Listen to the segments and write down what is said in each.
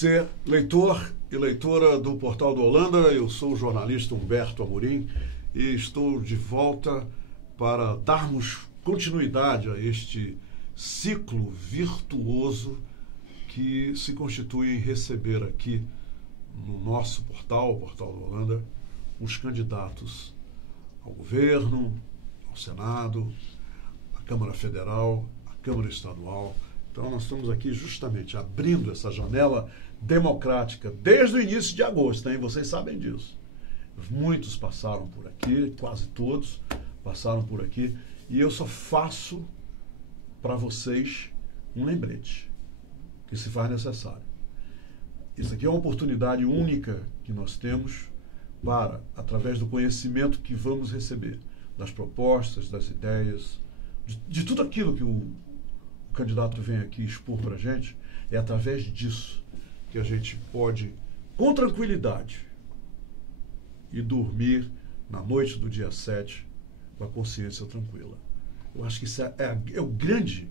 você, leitor e leitora do Portal do Holanda. Eu sou o jornalista Humberto Amorim e estou de volta para darmos continuidade a este ciclo virtuoso que se constitui em receber aqui no nosso portal, o Portal do Holanda, os candidatos ao governo, ao Senado, à Câmara Federal, à Câmara Estadual. Então, nós estamos aqui justamente abrindo essa janela democrática desde o início de agosto, hein? Vocês sabem disso. Muitos passaram por aqui, quase todos passaram por aqui, e eu só faço para vocês um lembrete, que se faz necessário. Isso aqui é uma oportunidade única que nós temos para, através do conhecimento que vamos receber, das propostas, das ideias, de tudo aquilo que o candidato vem aqui expor para a gente, é através disso que a gente pode, com tranquilidade, ir dormir na noite do dia 7 com a consciência tranquila. Eu acho que isso é o grande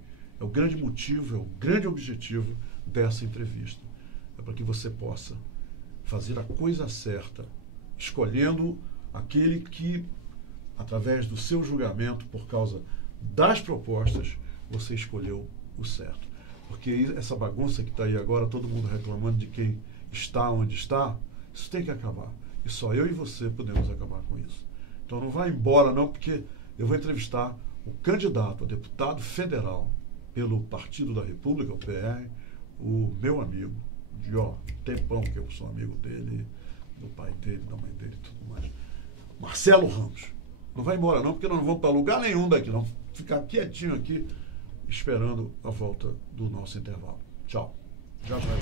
motivo, é o grande objetivo dessa entrevista. É para que você possa fazer a coisa certa, escolhendo aquele que, através do seu julgamento, por causa das propostas, você escolheu o certo. Porque essa bagunça que está aí agora, todo mundo reclamando de quem está onde está, isso tem que acabar. E só eu e você podemos acabar com isso. Então não vai embora não, porque eu vou entrevistar o candidato a deputado federal pelo Partido da República, o PR, o meu amigo, de tempão que eu sou amigo dele, do pai dele, da mãe dele e tudo mais, Marcelo Ramos. Não vai embora não, porque nós não vamos para lugar nenhum daqui, não. Ficar quietinho aqui, esperando a volta do nosso intervalo. Tchau. Já vai.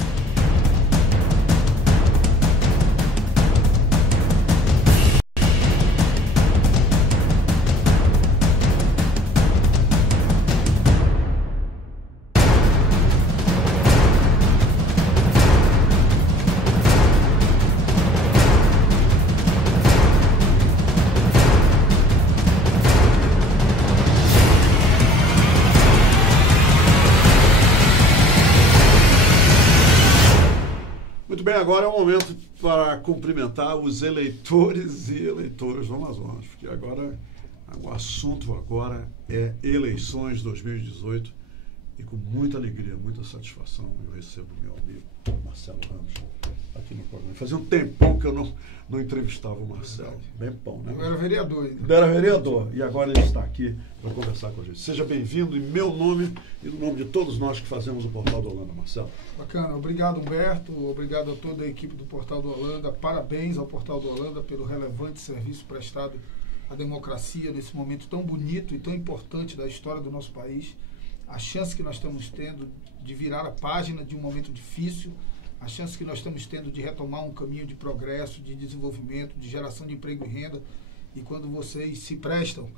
Bem, agora é o momento para cumprimentar os eleitores e eleitoras do Amazonas, porque agora o assunto agora é eleições 2018 e com muita alegria, muita satisfação eu recebo meu amigo Marcelo Ramos aqui no programa. Fazia um tempão que eu não entrevistava o Marcelo. Bem bom, né? Eu era vereador ainda. Era vereador e agora ele está aqui para conversar com a gente. Seja bem-vindo em meu nome e no nome de todos nós que fazemos o Portal do Holanda, Marcelo. Bacana. Obrigado, Humberto. Obrigado a toda a equipe do Portal do Holanda. Parabéns ao Portal do Holanda pelo relevante serviço prestado à democracia nesse momento tão bonito e tão importante da história do nosso país. A chance que nós estamos tendo de virar a página de um momento difícil, a chance que nós estamos tendo de retomar um caminho de progresso, de desenvolvimento, de geração de emprego e renda. E quando vocês se prestam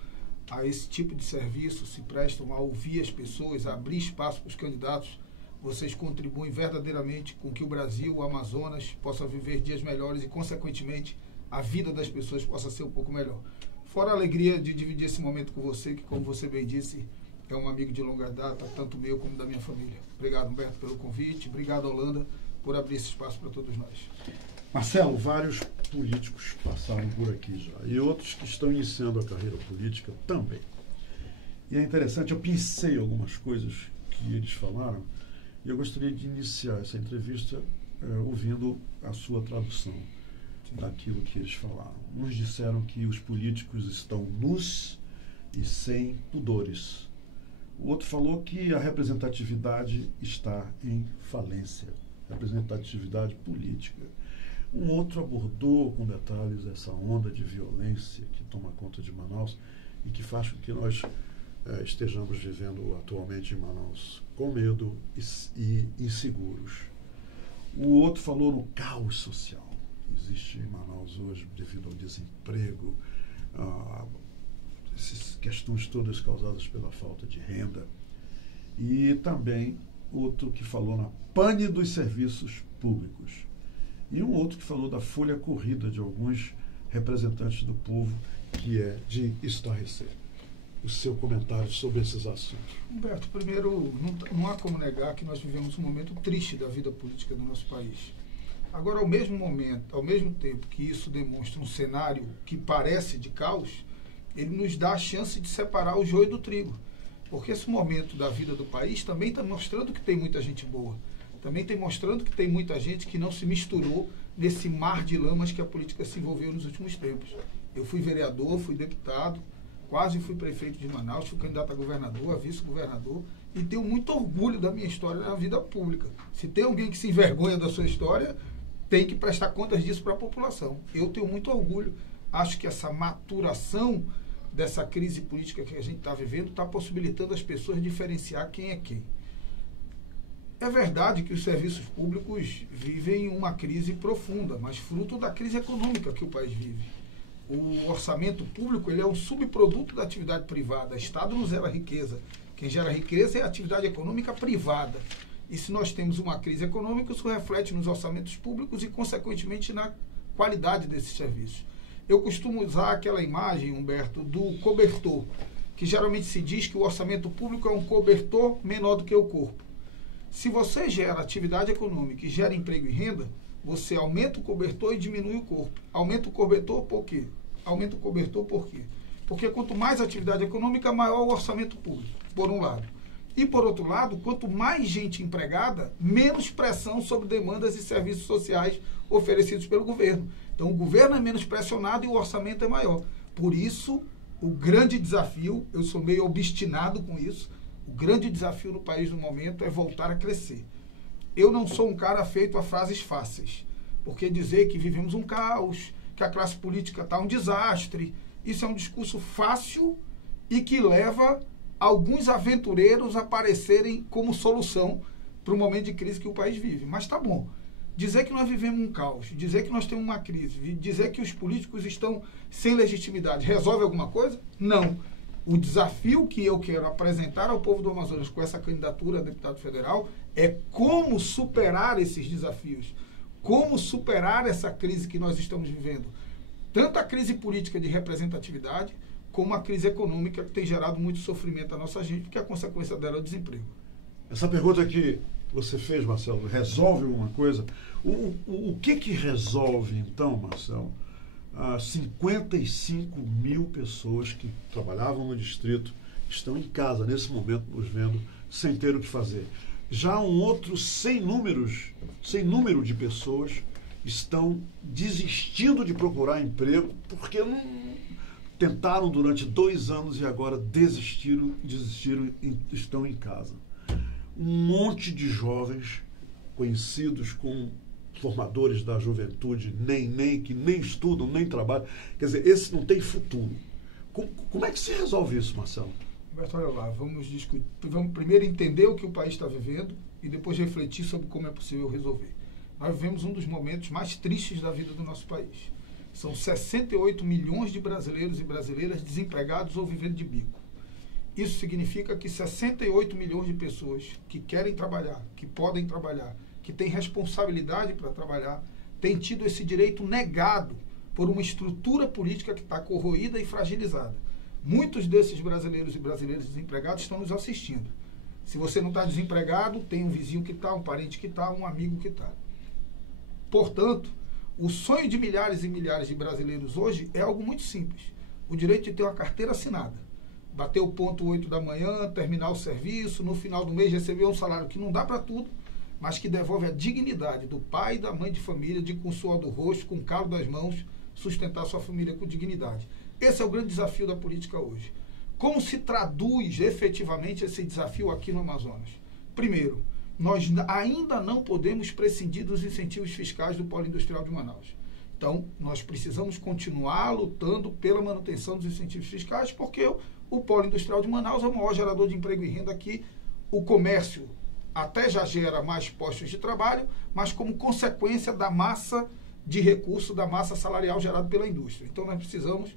a esse tipo de serviço, se prestam a ouvir as pessoas, a abrir espaço para os candidatos, vocês contribuem verdadeiramente com que o Brasil, o Amazonas, possa viver dias melhores e, consequentemente, a vida das pessoas possa ser um pouco melhor. Fora a alegria de dividir esse momento com você, que, como você bem disse, é um amigo de longa data, tanto meu como da minha família. Obrigado, Humberto, pelo convite. Obrigado, Holanda, por abrir esse espaço para todos nós. Marcelo, vários políticos passaram por aqui já, e outros que estão iniciando a carreira política também. E é interessante, eu pensei algumas coisas que eles falaram, e eu gostaria de iniciar essa entrevista ouvindo a sua tradução daquilo que eles falaram. Uns disseram que os políticos estão nus e sem pudores. O outro falou que a representatividade está em falência, representatividade política. Um outro abordou com detalhes essa onda de violência que toma conta de Manaus e que faz com que nós estejamos vivendo atualmente em Manaus com medo e inseguros. O outro falou no caos social que existe em Manaus hoje devido ao desemprego, essas questões todas causadas pela falta de renda. E também outro que falou na pane dos serviços públicos. E um outro que falou da folha corrida de alguns representantes do povo, que é de estarrecer. o seu comentário sobre esses assuntos. Humberto, primeiro, não há como negar que nós vivemos um momento triste da vida política do nosso país. Agora, ao mesmo tempo que isso demonstra um cenário que parece de caos, ele nos dá a chance de separar o joio do trigo. Porque esse momento da vida do país também está mostrando que tem muita gente boa. Também está mostrando que tem muita gente que não se misturou nesse mar de lamas que a política se envolveu nos últimos tempos. Eu fui vereador, fui deputado, quase fui prefeito de Manaus, fui candidato a governador, a vice-governador, e tenho muito orgulho da minha história na vida pública. Se tem alguém que se envergonha da sua história, tem que prestar contas disso para a população. Eu tenho muito orgulho. Acho que essa maturação dessa crise política que a gente está vivendo está possibilitando as pessoas diferenciar quem é quem. É verdade que os serviços públicos vivem uma crise profunda, mas fruto da crise econômica que o país vive. O orçamento público ele é um subproduto da atividade privada. O Estado não gera riqueza. Quem gera riqueza é a atividade econômica privada. E se nós temos uma crise econômica, isso reflete nos orçamentos públicos e, consequentemente, na qualidade desses serviços. Eu costumo usar aquela imagem, Humberto, do cobertor, que geralmente se diz que o orçamento público é um cobertor menor do que o corpo. Se você gera atividade econômica e gera emprego e renda, você aumenta o cobertor e diminui o corpo. Aumenta o cobertor por quê? Aumenta o cobertor por quê? Porque quanto mais atividade econômica, maior o orçamento público, por um lado. E, por outro lado, quanto mais gente empregada, menos pressão sobre demandas e serviços sociais oferecidos pelo governo. Então, o governo é menos pressionado e o orçamento é maior. Por isso, o grande desafio, eu sou meio obstinado com isso, o grande desafio do país no momento é voltar a crescer. Eu não sou um cara feito a frases fáceis, porque dizer que vivemos um caos, que a classe política está um desastre, isso é um discurso fácil e que leva alguns aventureiros a aparecerem como solução para o momento de crise que o país vive. Mas tá bom. Dizer que nós vivemos um caos, dizer que nós temos uma crise, dizer que os políticos estão sem legitimidade, resolve alguma coisa? Não. O desafio que eu quero apresentar ao povo do Amazonas com essa candidatura a deputado federal é como superar esses desafios, como superar essa crise que nós estamos vivendo. Tanto a crise política de representatividade, como a crise econômica que tem gerado muito sofrimento à nossa gente, porque a consequência dela é o desemprego. Essa pergunta que você fez, Marcelo, resolve alguma coisa? O que resolve, então, Marcelo, 55 mil pessoas que trabalhavam no distrito estão em casa, nesse momento, nos vendo, sem ter o que fazer? Já um outro sem número de pessoas estão desistindo de procurar emprego porque não tentaram durante 2 anos e agora desistiram e estão em casa. Um monte de jovens conhecidos como formadores da juventude, que nem estudam, nem trabalham. Quer dizer, esse não tem futuro. Como é que se resolve isso, Marcelo? Roberto, olha lá, vamos discutir. Vamos primeiro entender o que o país está vivendo e depois refletir sobre como é possível resolver. Nós vivemos um dos momentos mais tristes da vida do nosso país. São 68 milhões de brasileiros e brasileiras desempregados ou vivendo de bico. Isso significa que 68 milhões de pessoas que querem trabalhar, que podem trabalhar, que têm responsabilidade para trabalhar, têm tido esse direito negado por uma estrutura política que está corroída e fragilizada. Muitos desses brasileiros e brasileiras desempregados estão nos assistindo. Se você não está desempregado, tem um vizinho que está, um parente que está, um amigo que está. Portanto, o sonho de milhares e milhares de brasileiros hoje é algo muito simples. O direito de ter uma carteira assinada. Bater o ponto 8 da manhã, terminar o serviço, no final do mês receber um salário que não dá para tudo, mas que devolve a dignidade do pai e da mãe de família, de com suor do rosto, com calo das mãos, sustentar sua família com dignidade. Esse é o grande desafio da política hoje. Como se traduz efetivamente esse desafio aqui no Amazonas? Primeiro, nós ainda não podemos prescindir dos incentivos fiscais do Polo Industrial de Manaus. Então, nós precisamos continuar lutando pela manutenção dos incentivos fiscais, porque o Polo Industrial de Manaus é o maior gerador de emprego e renda aqui. O comércio até já gera mais postos de trabalho, mas como consequência da massa de recurso, da massa salarial gerada pela indústria. Então, nós precisamos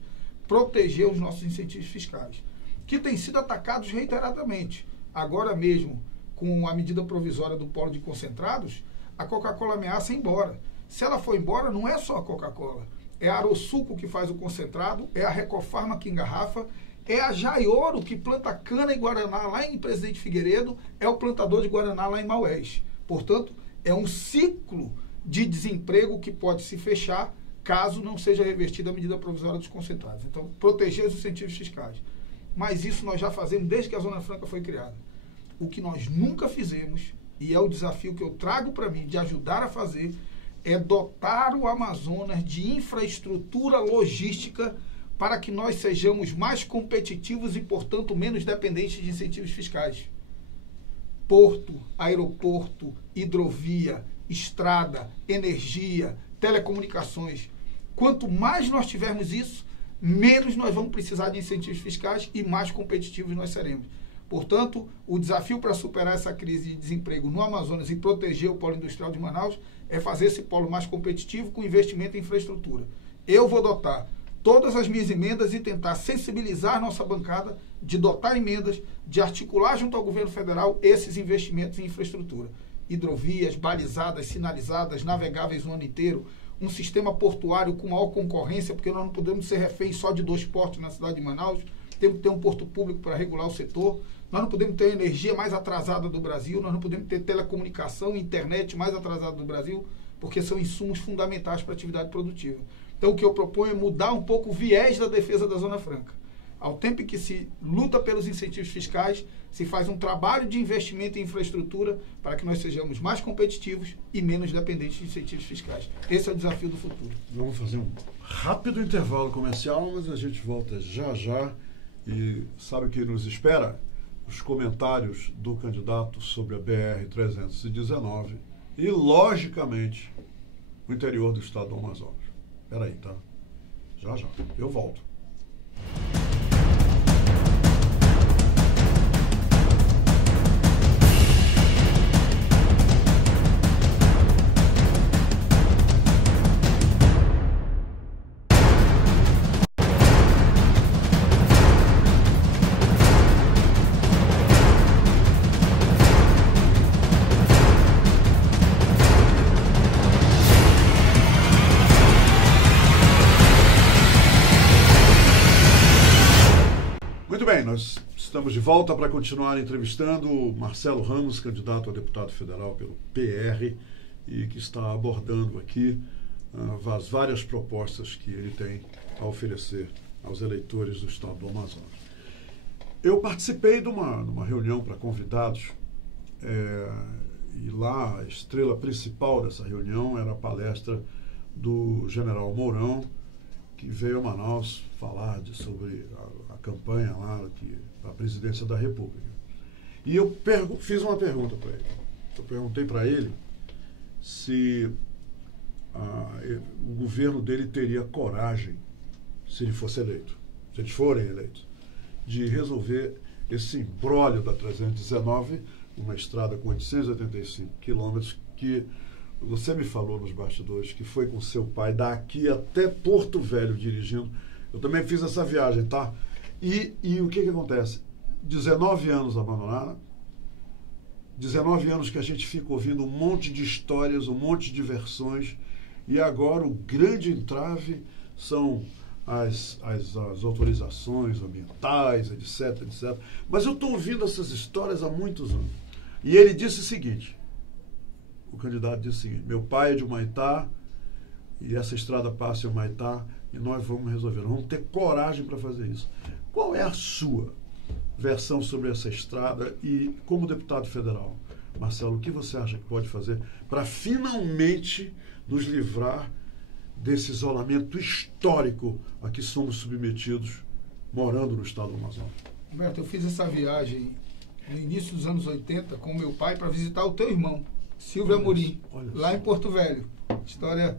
proteger os nossos incentivos fiscais, que têm sido atacados reiteradamente. Agora mesmo, com a medida provisória do polo de concentrados, a Coca-Cola ameaça ir embora. Se ela for embora, não é só a Coca-Cola. É a Arosuco que faz o concentrado, é a Recofarma que engarrafa É a Jaioro que planta cana e guaraná lá em Presidente Figueiredo, é o plantador de guaraná lá em Maués. Portanto, é um ciclo de desemprego que pode se fechar caso não seja revertida a medida provisória dos concentrados. Então, proteger os incentivos fiscais. Mas isso nós já fazemos desde que a Zona Franca foi criada. O que nós nunca fizemos, e é o desafio que eu trago para mim de ajudar a fazer, é dotar o Amazonas de infraestrutura logística para que nós sejamos mais competitivos e, portanto, menos dependentes de incentivos fiscais. Porto, aeroporto, hidrovia, estrada, energia, telecomunicações. Quanto mais nós tivermos isso, menos nós vamos precisar de incentivos fiscais e mais competitivos nós seremos. Portanto, o desafio para superar essa crise de desemprego no Amazonas e proteger o polo industrial de Manaus é fazer esse polo mais competitivo com investimento em infraestrutura. Eu vou dotar todas as minhas emendas e tentar sensibilizar nossa bancada de dotar emendas, de articular junto ao governo federal esses investimentos em infraestrutura. Hidrovias, balizadas, sinalizadas, navegáveis o ano inteiro, um sistema portuário com maior concorrência, porque nós não podemos ser reféns só de 2 portos na cidade de Manaus, temos que ter um porto público para regular o setor, nós não podemos ter a energia mais atrasada do Brasil, nós não podemos ter telecomunicação e internet mais atrasada do Brasil, porque são insumos fundamentais para a atividade produtiva. Então, o que eu proponho é mudar um pouco o viés da defesa da Zona Franca. Ao tempo em que se luta pelos incentivos fiscais, se faz um trabalho de investimento em infraestrutura para que nós sejamos mais competitivos e menos dependentes de incentivos fiscais. Esse é o desafio do futuro. Vamos fazer um rápido intervalo comercial, mas a gente volta já já. E sabe o que nos espera? Os comentários do candidato sobre a BR-319 e, logicamente, o interior do estado do Amazonas. Espera aí, tá? Já, eu volto. Muito bem, nós estamos de volta para continuar entrevistando o Marcelo Ramos, candidato a deputado federal pelo PR, e que está abordando aqui as várias propostas que ele tem a oferecer aos eleitores do estado do Amazonas. Eu participei de uma reunião para convidados, e lá a estrela principal dessa reunião era a palestra do general Mourão, que veio a Manaus falar sobre a campanha lá, a presidência da República. E eu fiz uma pergunta para ele. Eu perguntei para ele se o governo dele teria coragem, se ele fosse eleito, se eles forem eleitos, de resolver esse imbróglio da 319, uma estrada com 885 quilômetros, que você me falou nos bastidores que foi com seu pai daqui até Porto Velho dirigindo. Eu também fiz essa viagem, tá? E o que acontece? 19 anos abandonada, 19 anos que a gente fica ouvindo um monte de histórias, um monte de versões, e agora o grande entrave são as autorizações ambientais, etc, etc. Mas eu estou ouvindo essas histórias há muitos anos. E ele disse o seguinte, o candidato disse o seguinte: meu pai é de Humaitá, e essa estrada passa em Humaitá, e nós vamos resolver, nós vamos ter coragem para fazer isso. Qual é a sua versão sobre essa estrada e, como deputado federal, Marcelo, o que você acha que pode fazer para finalmente nos livrar desse isolamento histórico a que somos submetidos morando no estado do Amazonas? Humberto, eu fiz essa viagem no início dos anos 80 com meu pai para visitar o teu irmão, Silvio Amorim, lá em Porto Velho. História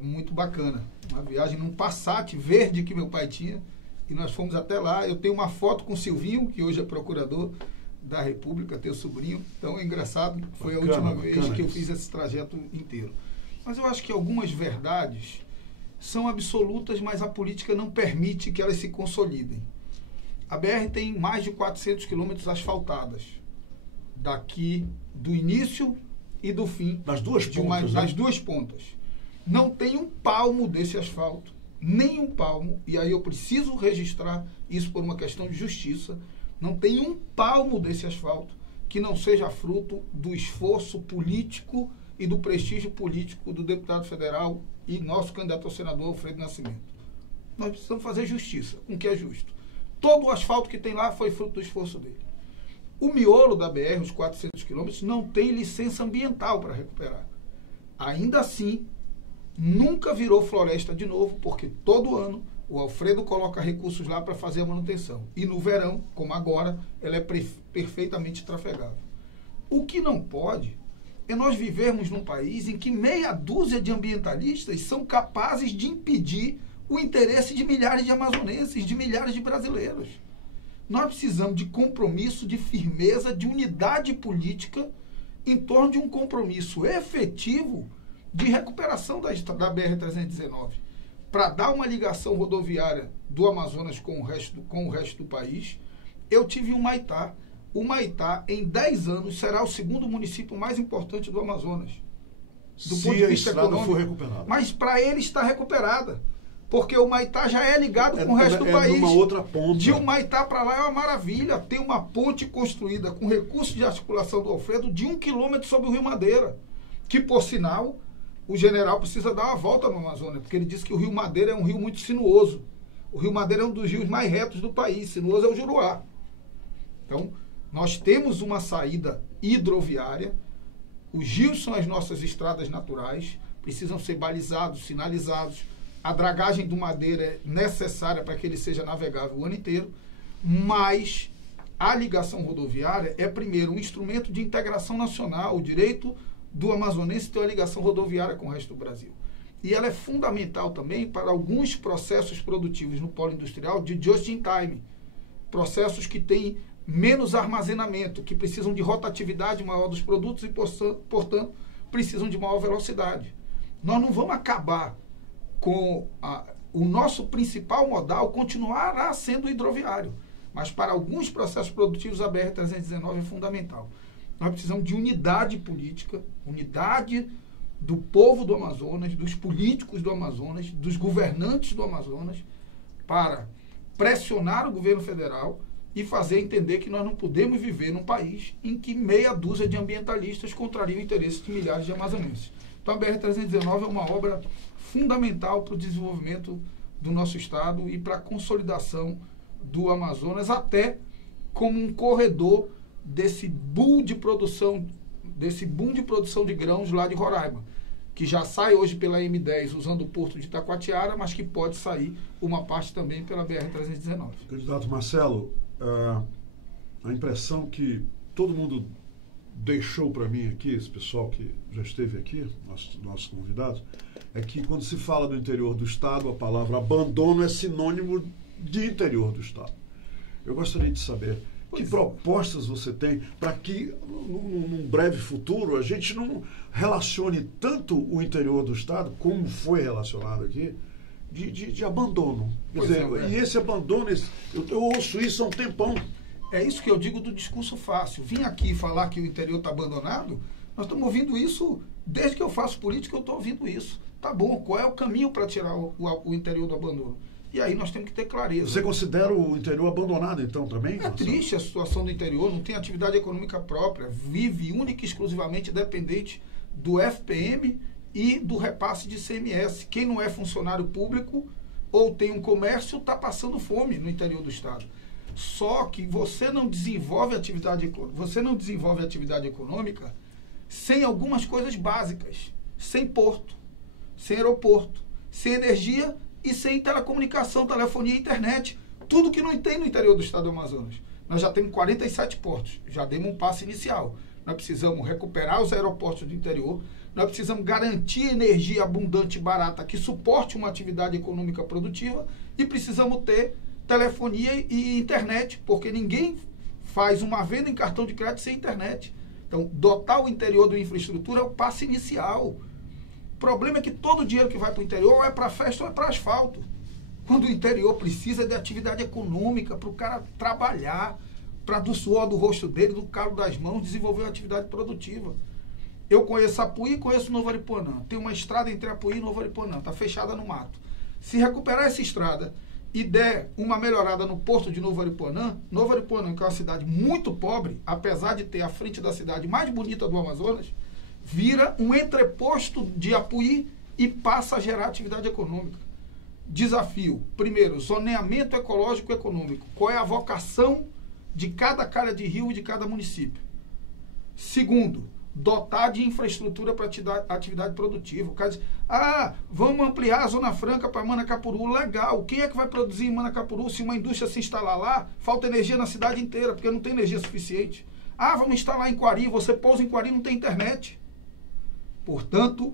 muito bacana. Uma viagem num Passat verde que meu pai tinha, e nós fomos até lá. Eu tenho uma foto com o Silvinho, que hoje é procurador da República, teu sobrinho. Então é engraçado, foi bacana, a última vez que eu fiz esse trajeto inteiro. Mas eu acho que algumas verdades são absolutas, mas a política não permite que elas se consolidem. A BR tem mais de 400 quilômetros asfaltadas, daqui do início e do fim. Das duas pontas. Das duas pontas. Não tem um palmo desse asfalto nem um palmo, e aí eu preciso registrar isso por uma questão de justiça, não tem um palmo desse asfalto que não seja fruto do esforço político e do prestígio político do deputado federal e nosso candidato ao senador Alfredo Nascimento. Nós precisamos fazer justiça com o que é justo. Todo o asfalto que tem lá foi fruto do esforço dele. O miolo da BR, os 400 quilômetros, não tem licença ambiental para recuperar. Ainda assim, nunca virou floresta de novo, porque todo ano o Alfredo coloca recursos lá para fazer a manutenção. E no verão, como agora, ela é perfeitamente trafegável. O que não pode é nós vivermos num país em que meia dúzia de ambientalistas são capazes de impedir o interesse de milhares de amazonenses, de milhares de brasileiros. Nós precisamos de compromisso, de firmeza, de unidade política em torno de um compromisso efetivo de recuperação da BR-319, para dar uma ligação rodoviária do Amazonas com o resto do país. Eu tive em Humaitá. Humaitá, em 10 anos, será o segundo município mais importante do Amazonas, do ponto de vista econômico. For recuperada. Mas para ele está recuperada, porque o Humaitá já é ligado com o resto do país. Numa outra ponta. De Humaitá para lá é uma maravilha. Tem uma ponte construída com recursos de articulação do Alfredo de 1 quilômetro sobre o Rio Madeira, que, por sinal, o general precisa dar uma volta no Amazonas, porque ele disse que o Rio Madeira é um rio muito sinuoso. O Rio Madeira é um dos rios mais retos do país. Sinuoso é o Juruá. Então, nós temos uma saída hidroviária. Os rios são as nossas estradas naturais, precisam ser balizados, sinalizados. A dragagem do Madeira é necessária para que ele seja navegável o ano inteiro, mas a ligação rodoviária é, primeiro, um instrumento de integração nacional, o direito do amazonense ter uma ligação rodoviária com o resto do Brasil. E ela é fundamental também para alguns processos produtivos no polo industrial de just in time, processos que têm menos armazenamento, que precisam de rotatividade maior dos produtos e, portanto, precisam de maior velocidade. Nós não vamos acabar com o nosso principal modal, continuará sendo o hidroviário, mas para alguns processos produtivos a BR-319 é fundamental. Nós precisamos de unidade política, unidade do povo do Amazonas, dos políticos do Amazonas, dos governantes do Amazonas, para pressionar o governo federal e fazer entender que nós não podemos viver num país em que meia dúzia de ambientalistas contrariam o interesse de milhares de amazonenses. Então a BR-319 é uma obra fundamental para o desenvolvimento do nosso estado e para a consolidação do Amazonas, até como um corredor desse boom de produção de grãos lá de Roraima, que já sai hoje pela M10 usando o porto de Itacoatiara, mas que pode sair uma parte também pela BR-319. Candidato Marcelo, a impressão que todo mundo deixou para mim aqui, esse pessoal que já esteve aqui, nossos convidados, é que quando se fala do interior do estado, a palavra abandono é sinônimo de interior do estado. Eu gostaria de saber que propostas você tem para que, num breve futuro, a gente não relacione tanto o interior do estado, como foi relacionado aqui, de abandono. Quer dizer, e esse abandono, eu ouço isso há um tempão. É isso que eu digo do discurso fácil. Vim aqui falar que o interior está abandonado, nós estamos ouvindo isso, desde que eu faço política eu estou ouvindo isso. Tá bom, qual é o caminho para tirar o interior do abandono? E aí nós temos que ter clareza. Você considera o interior abandonado, então, também? É triste a situação do interior, não tem atividade econômica própria, vive única e exclusivamente dependente do FPM e do repasse de ICMS. Quem não é funcionário público ou tem um comércio está passando fome no interior do estado. Só que você não desenvolve atividade econômica sem algumas coisas básicas, sem porto, sem aeroporto, sem energia e sem telecomunicação, telefonia e internet. Tudo que não tem no interior do estado do Amazonas. Nós já temos 47 portos, já demos um passo inicial. Nós precisamos recuperar os aeroportos do interior, nós precisamos garantir energia abundante e barata que suporte uma atividade econômica produtiva e precisamos ter telefonia e internet, porque ninguém faz uma venda em cartão de crédito sem internet. Então, dotar o interior de uma infraestrutura é o passo inicial. O problema é que todo o dinheiro que vai para o interior ou é para festa ou é para asfalto. Quando o interior precisa de atividade econômica para o cara trabalhar, para do suor do rosto dele, do calo das mãos, desenvolver uma atividade produtiva. Eu conheço Apuí e conheço Novo Aripuanã. Tem uma estrada entre Apuí e Novo Aripuanã, está fechada no mato. Se recuperar essa estrada e der uma melhorada no porto de Novo Aripuanã, que é uma cidade muito pobre, apesar de ter a frente da cidade mais bonita do Amazonas, vira um entreposto de Apuí e passa a gerar atividade econômica. Desafio, primeiro, zoneamento ecológico e econômico. Qual é a vocação de cada calha de rio e de cada município? Segundo, dotar de infraestrutura para atividade produtiva. O cara diz, vamos ampliar a Zona Franca para Manacapuru. Legal, quem é que vai produzir em Manacapuru? Se uma indústria se instalar lá, falta energia na cidade inteira, porque não tem energia suficiente. Vamos instalar em Quari, você pousa em Quari, não tem internet. Portanto,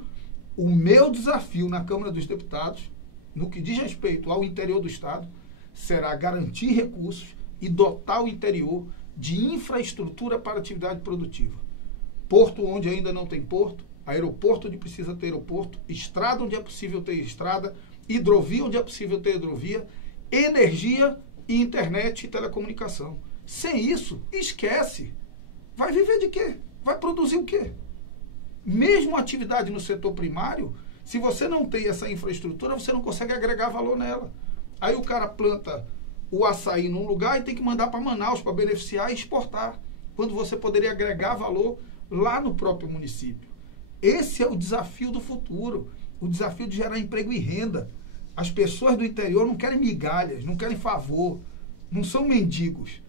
o meu desafio na Câmara dos Deputados, no que diz respeito ao interior do Estado, será garantir recursos e dotar o interior de infraestrutura para atividade produtiva. Porto onde ainda não tem porto, aeroporto onde precisa ter aeroporto, estrada onde é possível ter estrada, hidrovia onde é possível ter hidrovia, energia e internet e telecomunicação. Sem isso, esquece. Vai viver de quê? Vai produzir o quê? Mesmo a atividade no setor primário, se você não tem essa infraestrutura, você não consegue agregar valor nela. Aí o cara planta o açaí num lugar e tem que mandar para Manaus para beneficiar e exportar, quando você poderia agregar valor lá no próprio município. Esse é o desafio do futuro, o desafio de gerar emprego e renda. As pessoas do interior não querem migalhas, não querem favor, não são mendigos.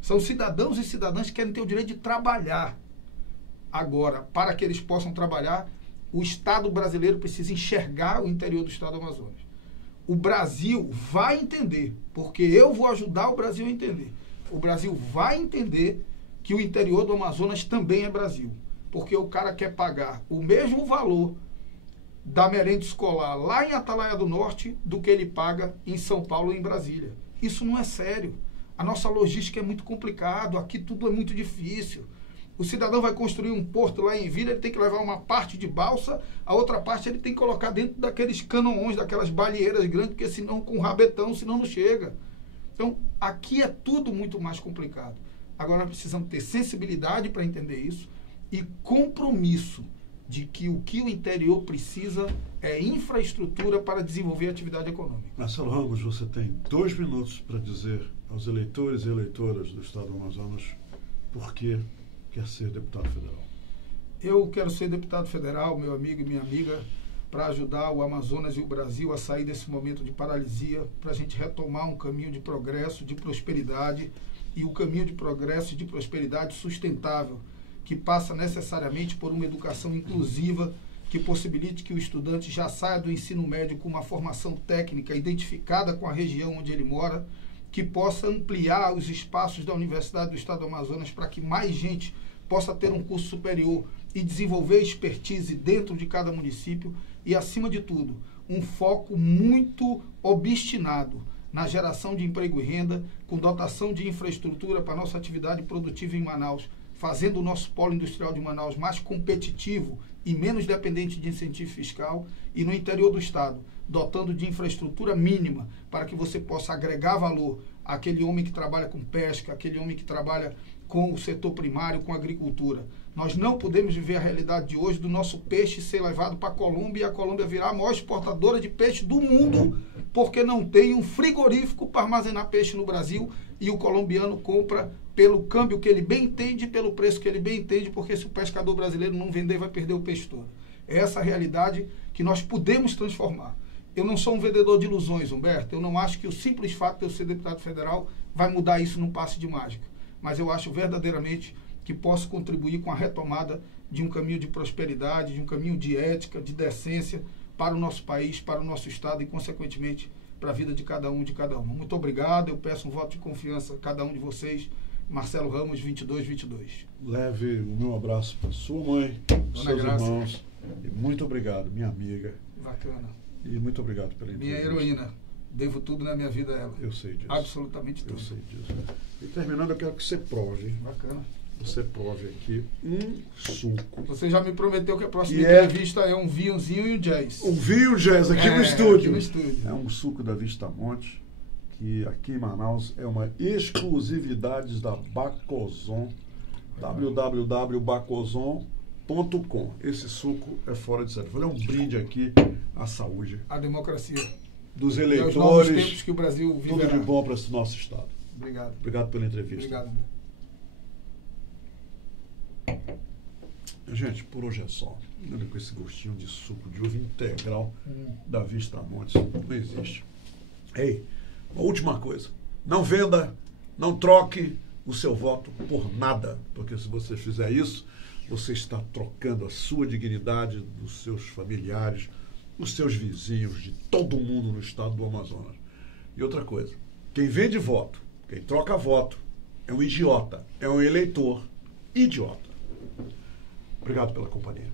São cidadãos e cidadãs que querem ter o direito de trabalhar. Agora, para que eles possam trabalhar, o Estado brasileiro precisa enxergar o interior do Estado do Amazonas. O Brasil vai entender, porque eu vou ajudar o Brasil a entender. O Brasil vai entender que o interior do Amazonas também é Brasil. Porque o cara quer pagar o mesmo valor da merenda escolar lá em Atalaia do Norte do que ele paga em São Paulo ou em Brasília. Isso não é sério. A nossa logística é muito complicado, aqui tudo é muito difícil. O cidadão vai construir um porto lá em Vila, ele tem que levar uma parte de balsa, a outra parte ele tem que colocar dentro daqueles canoões, daquelas baleeiras grandes, porque senão com rabetão, senão não chega. Então, aqui é tudo muito mais complicado. Agora nós precisamos ter sensibilidade para entender isso e compromisso de que o interior precisa é infraestrutura para desenvolver a atividade econômica. Marcelo Ramos, você tem 2 minutos para dizer aos eleitores e eleitoras do Estado do Amazonas por que quer ser deputado federal. Eu quero ser deputado federal, meu amigo e minha amiga, para ajudar o Amazonas e o Brasil a sair desse momento de paralisia, para a gente retomar um caminho de progresso, de prosperidade, e o caminho de progresso e de prosperidade sustentável, que passa necessariamente por uma educação inclusiva, que possibilite que o estudante já saia do ensino médio com uma formação técnica identificada com a região onde ele mora, que possa ampliar os espaços da Universidade do Estado do Amazonas para que mais gente possa ter um curso superior e desenvolver expertise dentro de cada município e, acima de tudo, um foco muito obstinado na geração de emprego e renda, com dotação de infraestrutura para a nossa atividade produtiva em Manaus, fazendo o nosso polo industrial de Manaus mais competitivo e menos dependente de incentivo fiscal, e no interior do Estado, dotando de infraestrutura mínima para que você possa agregar valor àquele homem que trabalha com pesca, aquele homem que trabalha com o setor primário, com a agricultura. Nós não podemos viver a realidade de hoje do nosso peixe ser levado para a Colômbia e a Colômbia virar a maior exportadora de peixe do mundo, porque não tem um frigorífico para armazenar peixe no Brasil e o colombiano compra pelo câmbio que ele bem entende, pelo preço que ele bem entende, porque se o pescador brasileiro não vender, vai perder o peixe todo. É essa a realidade que nós podemos transformar. Eu não sou um vendedor de ilusões, Humberto. Eu não acho que o simples fato de eu ser deputado federal vai mudar isso num passe de mágica. Mas eu acho verdadeiramente que posso contribuir com a retomada de um caminho de prosperidade, de um caminho de ética, de decência para o nosso país, para o nosso Estado e, consequentemente, para a vida de cada um, de cada uma. Muito obrigado. Eu peço um voto de confiança a cada um de vocês. Marcelo Ramos, 2222. Leve o meu abraço para sua mãe, para seus irmãos. E muito obrigado, minha amiga. Bacana. E muito obrigado pela entrevista. Minha heroína. Devo tudo na minha vida a ela. Eu sei disso. Absolutamente tudo. Eu sei disso. E terminando, eu quero que você prove. Bacana. Você prove aqui um suco. Você já me prometeu que a próxima entrevista é um vinhozinho e um jazz. Um vinho jazz aqui no estúdio. Aqui no estúdio. É um suco da Vista Monte, que aqui em Manaus é uma exclusividade da Bacozon. www.bacozon.com. Esse suco é fora de série. Vou dar um brinde aqui à saúde. A democracia. dos E aos novos eleitores. tempos que o Brasil viverá. Tudo de bom para esse nosso Estado. Obrigado. Obrigado pela entrevista. Obrigado. Gente, por hoje é só. Olha, com esse gostinho de suco de uva integral da Vista Montes. Não existe. Ei, uma última coisa. Não venda, não troque o seu voto por nada. Porque se você fizer isso, você está trocando a sua dignidade dos seus familiares, dos seus vizinhos, de todo mundo no estado do Amazonas. E outra coisa, quem vende voto, quem troca voto, é um idiota, é um eleitor idiota. Obrigado pela companhia.